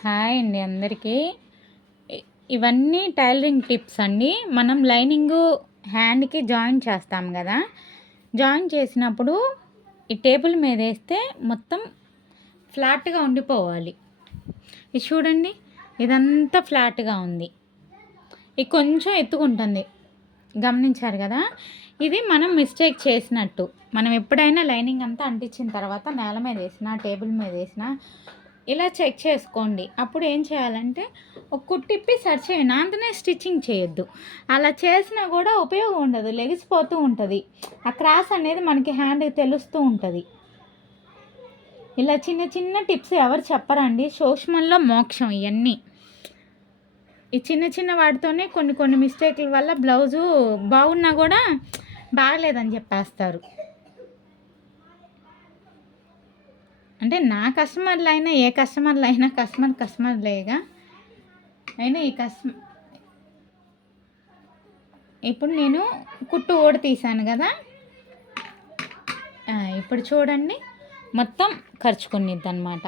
Hi అండి అందరికీ. ఇవన్నీ టైలరింగ్ టిప్స్ అండి. మనం లైనింగు హ్యాండ్కి జాయిన్ చేస్తాం కదా, జాయిన్ చేసినప్పుడు ఈ టేబుల్ మీద వేస్తే మొత్తం ఫ్లాట్గా ఉండిపోవాలి. ఇది చూడండి, ఇదంతా ఫ్లాట్గా ఉంది. ఇది కొంచెం ఎత్తుకుంటుంది, గమనించారు కదా. ఇది మనం మిస్టేక్ చేసినట్టు. మనం ఎప్పుడైనా లైనింగ్ అంతా అంటించిన తర్వాత నేల మీద వేసినా, టేబుల్ మీద వేసినా ఇలా చెక్ చేసుకోండి. అప్పుడు ఏం చేయాలంటే ఒక కుట్టిప్పి సరి చేయండి, అంతనే స్టిచ్చింగ్ చేయొద్దు. అలా చేసినా కూడా ఉపయోగం ఉండదు, లెగిసిపోతూ ఉంటుంది. ఆ క్రాస్ అనేది మనకి హ్యాండ్కి తెలుస్తూ ఉంటుంది. ఇలా చిన్న చిన్న టిప్స్ ఎవరు చెప్పరండి, సూక్ష్మంలో మోక్షం ఇవన్నీ. ఈ చిన్న చిన్న వాటితోనే కొన్ని కొన్ని మిస్టేక్ల వల్ల బ్లౌజు బాగున్నా కూడా బాగలేదని చెప్పేస్తారు. అంటే నా కస్టమర్లు అయినా ఏ కస్టమర్లు అయినా కస్టమర్లేగా. అయినా ఈ ఇప్పుడు నేను కుట్టు ఓడి తీసాను కదా, ఇప్పుడు చూడండి మొత్తం ఖర్చుకునిద్ది అనమాట.